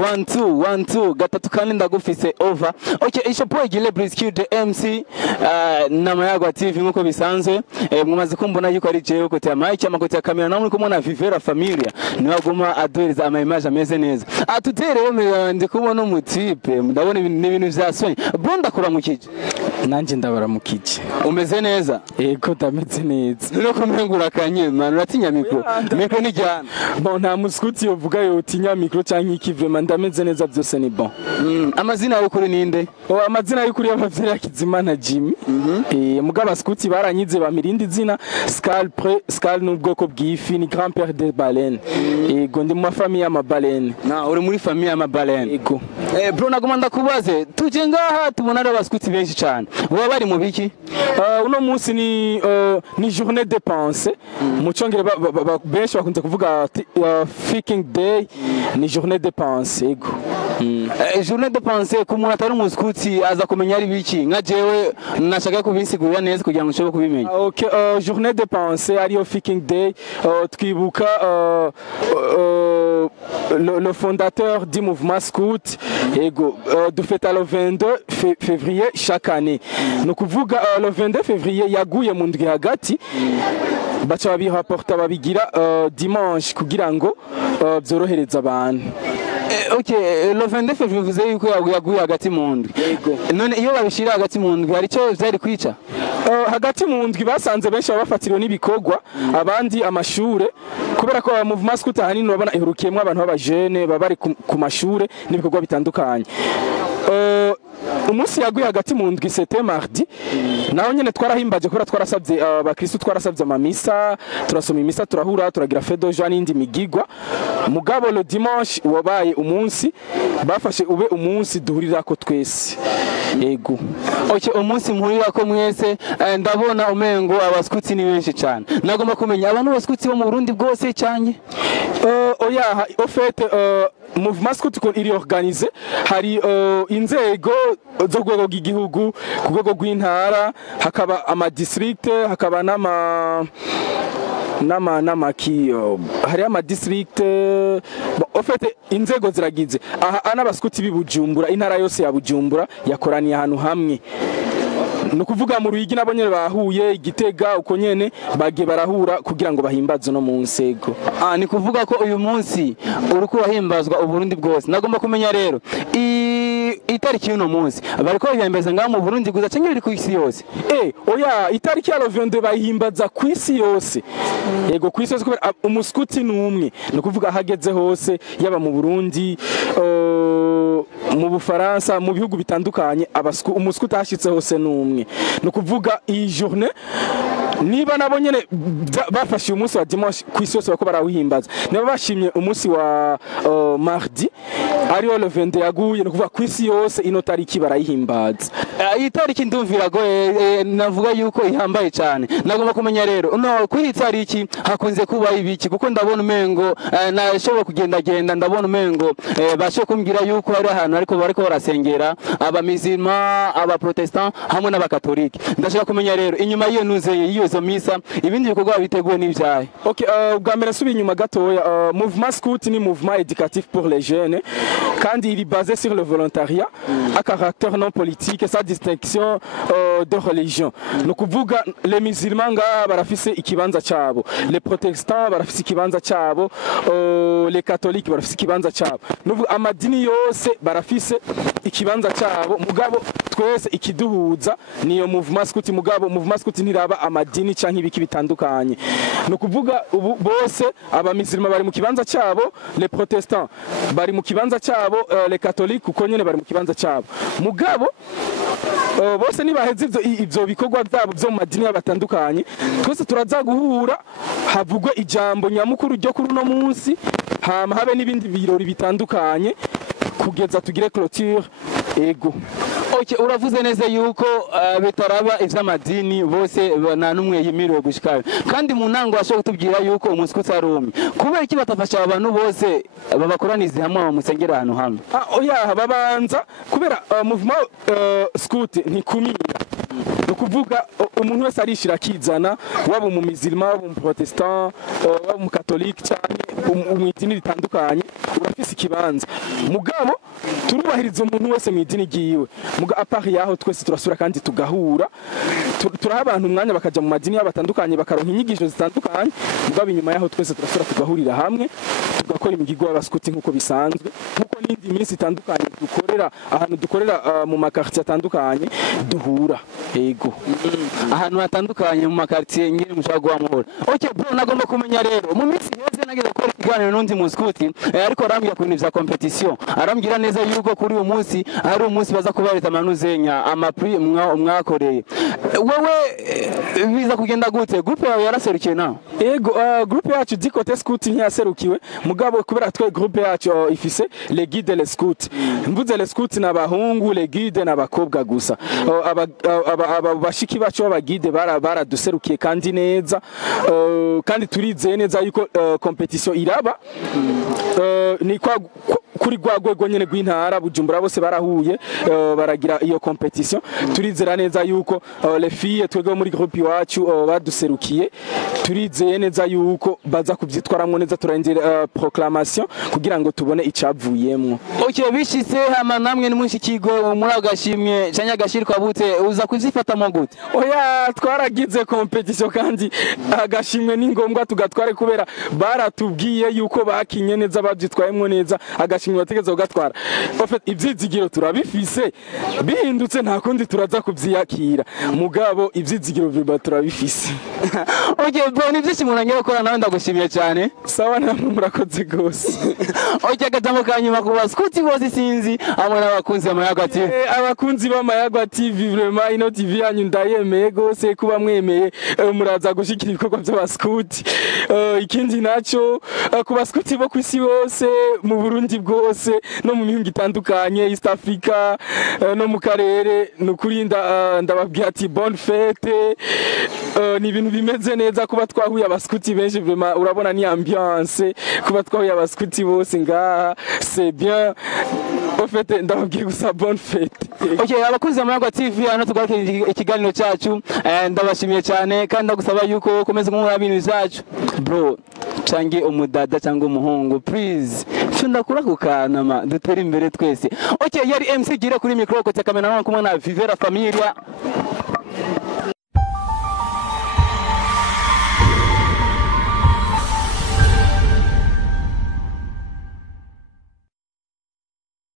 1 2 gatatu kandi ndagufise over. Okay, isho boy Gile Brisky the MC na Mayagwa TV nkuko bisanzwe. Mumaze kumbona yuko ari jewe ko ya mic amakote ya kamera namwe kumona Vivera Familia niwe aguma aduhereza ama image ameze neza. Atutere ndi kubona umutipe ndabona ibintu vyasonye. Bro ndakuramukije. Nanje ndabaramukije. Umeze neza? Yego ndameze neza. Nino kumengura kanyema uratinya mikro. Mikro ni jana. Bon nta muskuti yovuga yo tinya mikro canke iki vraiment ndameze neza byose ni bon. Amazina yawe kuri ninde? Amazina y'ukuri y'amavira Kizimana Jimmy. Mugaba skuti baranyize bamirindi zina Skal n'ubwoko bw'ifi ni grand-père des baleines. Yego ndi mu famille y'ama baleine. Na uri muri famille y'ama baleine. Yego. Bro nagoma ndakubaze tuje ngaha tubona ari abaskuti benshi cyane. Baba bari mu biki? Uno munsi ni journée de pensée. Mu cyongere benshi bakunze kuvuga Thinking Day ni journée de pensée. Yego. Journée de pensée ku muntu atari umuskuti aza kumenya ari biki nka jewe nashaka kubisigurira neza kugira ngo nshobore kubimenya. OK, journée de pensée ariyo Thinking Day twibuka le fondateur du mouvement scout ego dufeta le 22 février chaque année. No kuvuga le 22 février yaguye mu ndwi hagati bacha babirapporta babigira dimanche kugira ngo byorohereza abantu. OK, le 22 février vous avez yuko yaguye hagati mu ndwi. Yego. None iyo babishira hagati mu ndwi hari cyo byari kwica? Hagati mu ndwi basanze benshi bafatiriwe n'ibikogwa abandi amashure kubera ko movement scout ahanini babona ihurukiyemo abantu b'abajene babari ku mashure n'ibikogwa bitandukanye. Umunsi yaguye hagati mu ndwi c'était mardi naho nyene twarahimbaje kubera twarasabye abakristo twarasabye amamisa turasoma imisa turahura turagira fête de joie n'indi migigwa mugabo le dimanche wabaye umunsi bafashe ube umunsi duhurira ko twese. Yego. OK, umunsi muhurira ko mwese ndabona umengo abaskuti ni benshi cyane. Nagomba kumenya abantu baskuti bo mu Burundi bwose cyane. Oya au fait mouvement scout iri organisé hari inzego zo rwego rw'igihugu ku rwego rw'intara hakaba ama district hakaba hari ama district en fait inzego ziragize aha n'abaskuti bibujumbura intara yose ya Bujumbura yakoraniye ahantu hamwe. Nukuvuga mu Ruyigi nabo nyene bahuye Igitega uko nyene bagiye barahura kugira ngo bahimbaze no mu nsego. Ni kuvuga ko uyu munsi uruko wahimbazwa uburundi bwose. Nagomba kumenya rero itariki y'uno munsi bariko bahimbaza ngaha mu Burundi guza cyangwa biri ku isi yose? Oya itariki ya 22 bahimbaza ku isi yose. Yego ku isi yose kubera umuskuti numwe. Nukuvuga hageze hose yaba mu Burundi mu Bufaransa mu bihugu bitandukanye umuskuti hashitse hose numwe. Nukuvuga iyi journée niba nabo nyene bafashe umunsi wa dimanche ku isi yose bako barawihimbaza niba bashimye umunsi wa mardi ariyo le 22 yaguye nukuvuga ku isi yose ino tariki barayihimbaza. Iyi tariki ndumvira go navuga yuko ihambaye cyane. Nagomba kumenya rero no kuri tariki hakunze kuba ibiki kuko ndabona umengo nashobora kugenda ndabona umengo basho kumbwira yuko ari ahantu bariko barasengera abamizima abaprotestant hamwe n'abakatolike. Ndashaka kumenya rero inyuma y'iyo nuzeye y'iyo misa ibindi bikorwa biteguwe n'ivyaye. OK, bwa mbere subi inyuma gatoya mouvement scout ni mouvement éducatif pour les jeunes kandi il est basé sur le volontariat à caractère non politique et sa distinction de religion. No kuvuga les musulmans nga barafise ikibanza cyabo, les protestants barafise ikibanza cyabo, les catholiques barafise ikibanza cyabo. Nuvuga amadini yose barafise ikibanza cyabo mugabo twese ikiduhuza niyo mouvement scout mugabo mouvement scout ntiraba amadini canke ibiki bitandukanye. No kuvuga ubu bose abamizirima bari mu kibanza cyabo, les protestants bari mu kibanza cyabo, les catholiques uko nyene bari mu kibanza cyabo mugabo bose nibaheze ivyo bikorwa byabo byo mu madini y'abatandukanye twese turaza guhura havugwe ijambo nyamukuru ryo kuri uno munsi hama habe n'ibindi birori bitandukanye kugeza tugire clôture. Ego. OK, uravuze neza yuko bitaraba ivy'amadini bose na numwe yimiriwe gushikayo kandi mu ntango washo kutubwira yuko umuskuti arumi kubera iki batafasha abantu bose babakoranize hamwe bamusengera ahantu hamwe? Oya babanza kubera mouvement scout ntikumira nukuvuga umuntu wese arishira kizana waba mu musulman waba mu protestant waba mu catholique cyane umwidini ritandukanye urafise ikibanza mugabo turubahiriza umuntu wese mwidini giwe muga apari yaho twese turasura kandi tugahura turaha abantu umwanya bakaja mu madini y'abatandukanye bakaronka inyigisho zitandukanye mugabo inyuma yaho twese turasura tugahurira hamwe tugakora imigirwa y'abaskuti nkuko bisanzwe nkuko n'indi minsi itandukanye dukorera ahantu dukorera mu makartier atandukanye duhura yego ahantu hatandukanye mu makartier ngire mushaka guhamura okay bro nagomba kumenya rero mu minsi heze nageze gukora ikiganiro n'undi muskuti ariko arambwira ku bintu vya competition arambwira neza yuko kuri uyu munsi ari umunsi baza kubareza amanuzenya amapri mwakoreye wewe biza kugenda gute groupe yawe yaraserukiye nawe yego groupe yacu dikote scout ntiyaserukiwe mugabo kubera twe groupe yacu ifise les guides les scouts mvuze les scouts n'abahungu les guides n'abakobwa gusa aba bashiki bacu b'abagide baraduserukiye kandi neza kandi turizeye neza yuko competition iraba ni kwa kuri gwagwego nyene gw'intara Bujumbura bose barahuye baragira iyo competition turizera neza yuko les filles twego muri groupe iwacu baduserukiye turizeye neza yuko baza kuvyitwaramwo neza turangire proclamation kugira ngo tubone icavuyemwo okay bishitse hama namwe nimushikigo muri agashimwe cyanya gashirwa bute uza kuzifatamo gute oya twaragize competition kandi agashimwe ni ngombwa tugatware kubera baratubwiye yuko bakinye neza bavyitwayemwo neza agashimwe bategeze ugatwara ofet ivyizigiro turabifise bihindutse nta kundi turaza kuvyiyakira mugabo ivyizigiro biba turabifise okay bro ni byinshi munangira gukora nawe ndagushimiye cyane sawa namwe murakoze gose okay agatamo kanyuma ku baskuti bose sinzi hamwe n'abakunzi b'Amererwa TV abakunzi b'Amererwa TV vraiment ino TV yanyu ndayemeye gose kuba mwemeye muraza gushikira ibikorwa by'abaskuti ikindi naco ku baskuti bo kwisi bose mu Burundi bwose no mu mihingo itandukanye East Africa no mu karere nukuri ndababwiye ati bonne fête ni ibintu bimeze neza kuba twahuye abaskuti benshi vraiment urabona ni ambiance kuba twahuye abaskuti bose ngaha c'est bien en fait ndababwiye gusa bonne fête okay abakunzi b'Amererwa TV hano tugaruke ikiganiro cyacu ndabashimiye cyane kandi ndagusaba yuko ukomeze kumura ibintu byacu bro cange umudada cyangwa umuhungu please ndakura kukanama dutere imbere twese okay yari MC gira kuri micro kote kamera kumwe na Vivera Familia